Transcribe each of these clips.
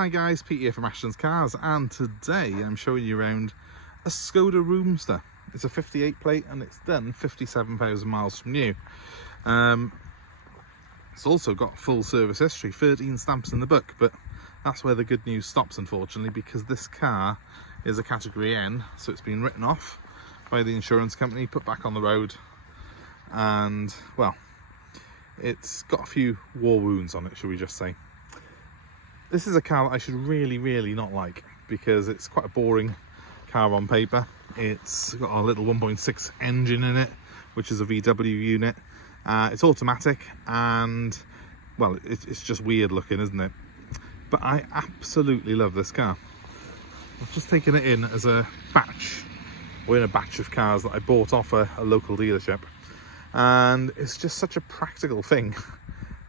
Hi guys, Pete here from Ashton's Cars, and today I'm showing you around a Skoda Roomster. It's a 58 plate and it's done 57,000 miles from new. It's also got full service history, 13 stamps in the book, but that's where the good news stops, unfortunately, because this car is a category N, so it's been written off by the insurance company, put back on the road, and well, it's got a few war wounds on it, shall we just say. This is a car that I should really not like, because it's quite a boring car on paper. It's got a little 1.6 engine in it, which is a VW unit. It's automatic, and well, it's just weird looking, isn't it? But I absolutely love this car. I've just taken it in as a batch. We're in a batch of cars that I bought off a local dealership, and it's just such a practical thing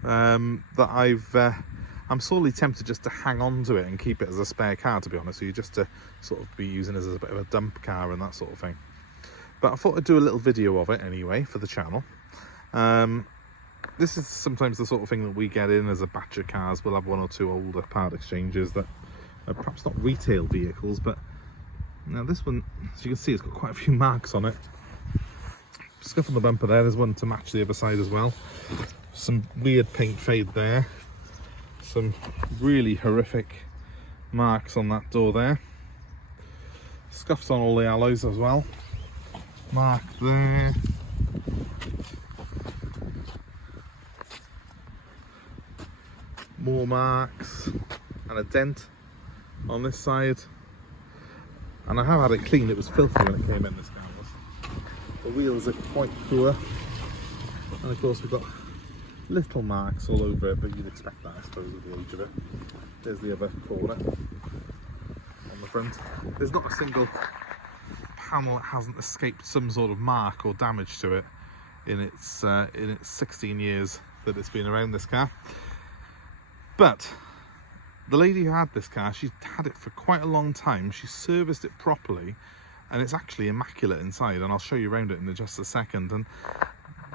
that I'm sorely tempted just to hang on to it and keep it as a spare car, to be honest with you, just to sort of be using it as a bit of a dump car and that sort of thing. But I thought I'd do a little video of it anyway for the channel. This is sometimes the sort of thing that we get in as a batch of cars. We'll have one or two older part exchanges that are perhaps not retail vehicles, but now this one, as you can see, it's got quite a few marks on it. Scuff on the bumper there, there's one to match the other side as well. Some weird paint fade there. Some really horrific marks on that door there. Scuffs on all the alloys as well. Mark there. More marks and a dent on this side. And I have had it cleaned. It was filthy when it came in, this car was. The wheels are quite poor. And of course we've got little marks all over it, but you'd expect that, I suppose, with the age of it. There's the other corner on the front. There's not a single panel that hasn't escaped some sort of mark or damage to it in its 16 years that it's been around, this car. But the lady who had this car, she's had it for quite a long time. She serviced it properly, and it's actually immaculate inside, and I'll show you around it in just a second. And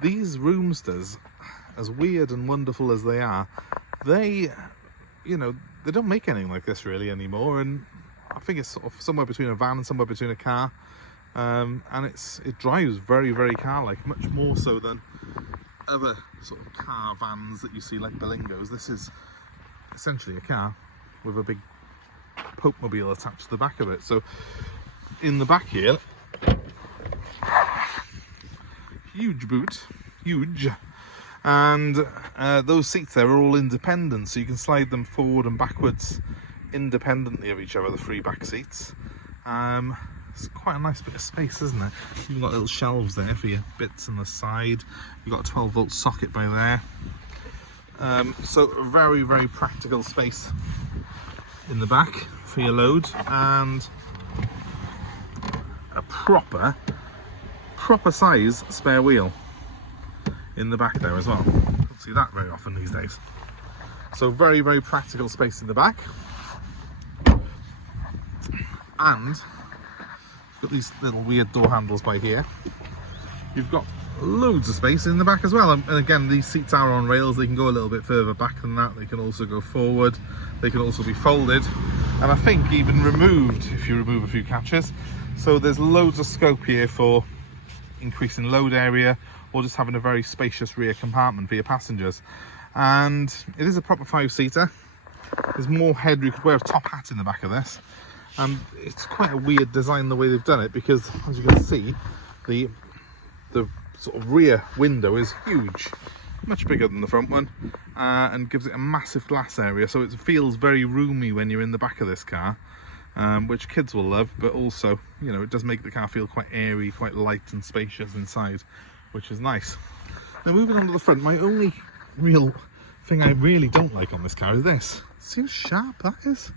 these Roomsters, as weird and wonderful as they are, they don't make anything like this really anymore, and I think it's sort of somewhere between a van and somewhere between a car, and it drives very car-like, much more so than other sort of car vans that you see like Belingos. This is essentially a car with a big Pope-mobile attached to the back of it. So in the back here, huge boot, huge. And those seats there are all independent, so you can slide them forward and backwards independently of each other, the three back seats. It's quite a nice bit of space, isn't it? You've got little shelves there for your bits on the side. You've got a 12-volt socket by there. So a very practical space in the back for your load, and a proper size spare wheel in the back there as well. Don't see that very often these days. So very practical space in the back, and got these little weird door handles by here. You've got loads of space in the back as well, and again, these seats are on rails. They can go a little bit further back than that. They can also go forward. They can also be folded, and I think even removed if you remove a few catches. So there's loads of scope here for increasing load area, or just having a very spacious rear compartment for your passengers. And it is a proper 5-seater. There's more head. You could wear a top hat in the back of this, and it's quite a weird design the way they've done it, because as you can see, the sort of rear window is huge, much bigger than the front one, and gives it a massive glass area, so it feels very roomy when you're in the back of this car, which kids will love. But also, you know, it does make the car feel quite airy, quite light and spacious inside, which is nice. Now moving on to the front, my only real thing I really don't like on this car is this. See how sharp that is?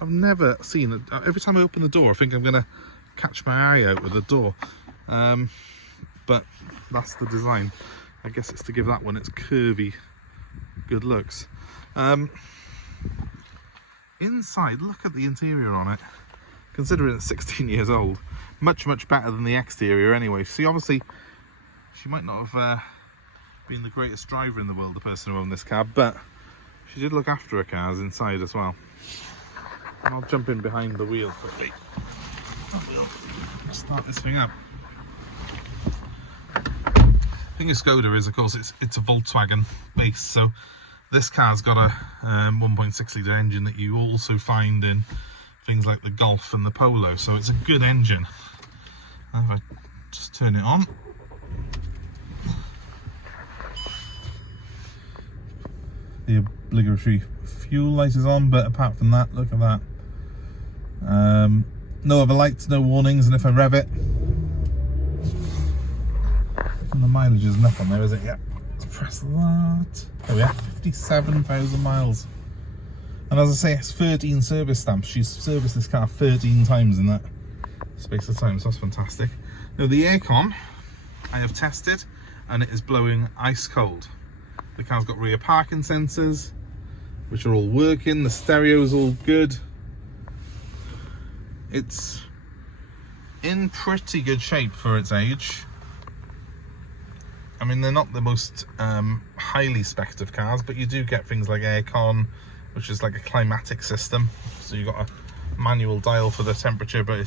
I've never seen it. Every time I open the door I think I'm gonna catch my eye out with the door, but that's the design. I guess it's to give that one its curvy good looks. Inside, look at the interior on it. Considering it's 16 years old, much better than the exterior anyway. See, obviously she might not have been the greatest driver in the world, the person who owned this car, but She did look after her cars inside as well. And I'll jump in behind the wheel quickly. We'll start this thing up. The thing with Skoda is, of course, it's a Volkswagen base, so this car's got a 1.6 litre engine that you also find in things like the Golf and the Polo, so it's a good engine. If I just turn it on. The obligatory fuel light is on, but apart from that, look at that. No other lights, no warnings, and if I rev it, and the mileage isn't up on there, is it? Yeah. Let's press that. There we are, 57,000 miles. And as I say, it's 13 service stamps. She's serviced this car 13 times in that space of time, so that's fantastic. Now the aircon I have tested, and it is blowing ice cold. The car's got rear parking sensors, which are all working. The stereo's all good. It's in pretty good shape for its age. I mean, they're not the most highly spec'd of cars, but you do get things like aircon, which is like a climatic system. So you've got a manual dial for the temperature, but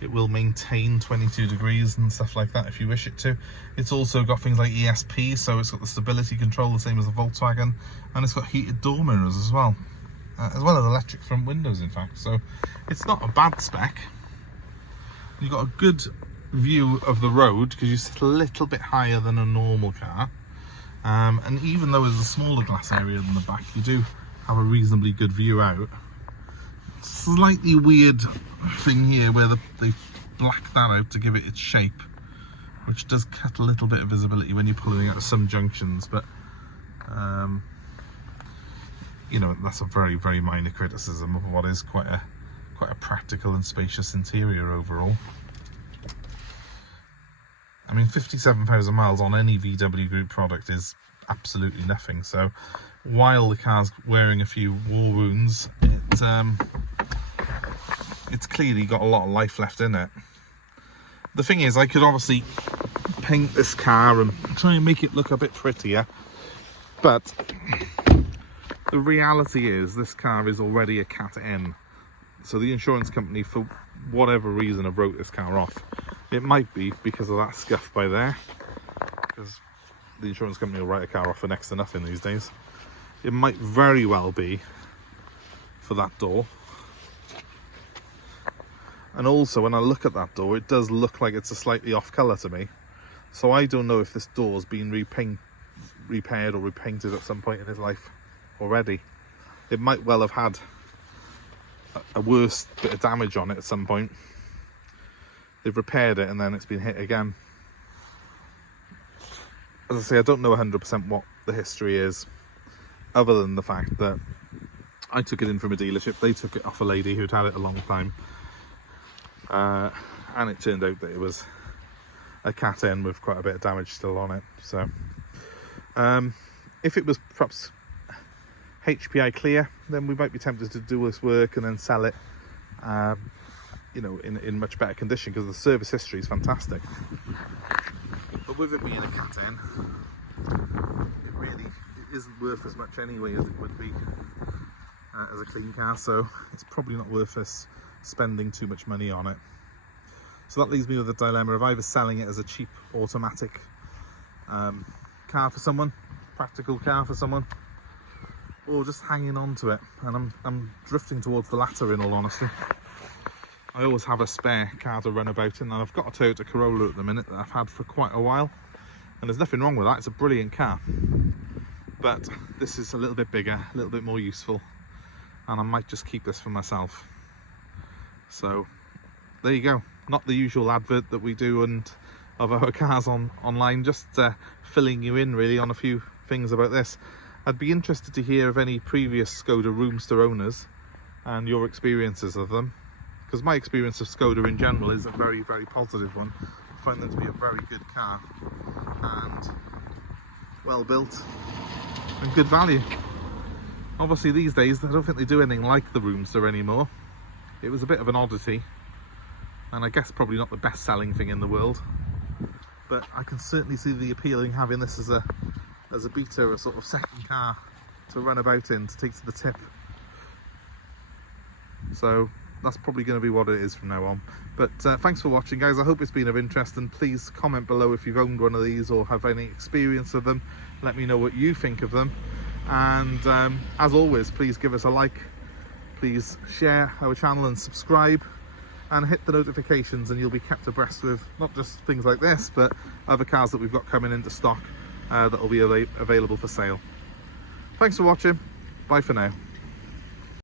it will maintain 22 degrees and stuff like that if you wish it to. It's also got things like ESP, so it's got the stability control, the same as the Volkswagen, and it's got heated door mirrors as well as electric front windows, in fact. So it's not a bad spec. You've got a good view of the road because you sit a little bit higher than a normal car, and even though there's a smaller glass area than the back, you do have a reasonably good view out. Slightly weird thing here where they've blacked that out to give it its shape, which does cut a little bit of visibility when you're pulling out of some junctions, but you know, that's a very, very minor criticism of what is quite a practical and spacious interior overall. I mean, 57,000 miles on any VW Group product is absolutely nothing. So while the car's wearing a few war wounds, it's clearly got a lot of life left in it. The thing is, I could obviously paint this car and try and make it look a bit prettier, but the reality is this car is already a Cat N. So the insurance company, for whatever reason, have wrote this car off. It might be because of that scuff by there, because the insurance company will write a car off for next to nothing these days. It might very well be for that door. And also, when I look at that door, it does look like it's a slightly off colour to me. So I don't know if this door's been repaired or repainted at some point in its life already. It might well have had a worse bit of damage on it at some point. They've repaired it and then it's been hit again. As I say, I don't know 100% what the history is, other than the fact that I took it in from a dealership. They took it off a lady who'd had it a long time. And it turned out that it was a Cat N with quite a bit of damage still on it. So if it was perhaps HPI clear, then we might be tempted to do this work and then sell it you know, in much better condition, because the service history is fantastic. But with it being a Cat N, it isn't worth as much anyway as it would be as a clean car, so it's probably not worth us spending too much money on it. So that leaves me with a dilemma of either selling it as a cheap automatic car for someone, practical car for someone, or just hanging on to it. And I'm drifting towards the latter, in all honesty. I always have a spare car to run about in, and I've got a Toyota Corolla at the minute that I've had for quite a while, and there's nothing wrong with that. It's a brilliant car, but this is a little bit bigger, a little bit more useful, and I might just keep this for myself. So there you go. Not the usual advert that we do and of our cars online, just filling you in really on a few things about this. I'd be interested to hear of any previous Skoda Roomster owners and your experiences of them, because my experience of Skoda in general is a very, very positive one. I find them to be a very good car and well built and good value. Obviously these days I don't think they do anything like the Roomster anymore. It was a bit of an oddity, and I guess probably not the best selling thing in the world, but I can certainly see the appeal in having this as a beta, a sort of second car to run about in to take to the tip. So that's probably going to be what it is from now on. But thanks for watching, guys. I hope it's been of interest, and please comment below if you've owned one of these or have any experience of them. Let me know what you think of them. And as always, please give us a like, please share our channel and subscribe, and hit the notifications, and you'll be kept abreast with not just things like this, but other cars that we've got coming into stock that will be available for sale. Thanks for watching. Bye for now.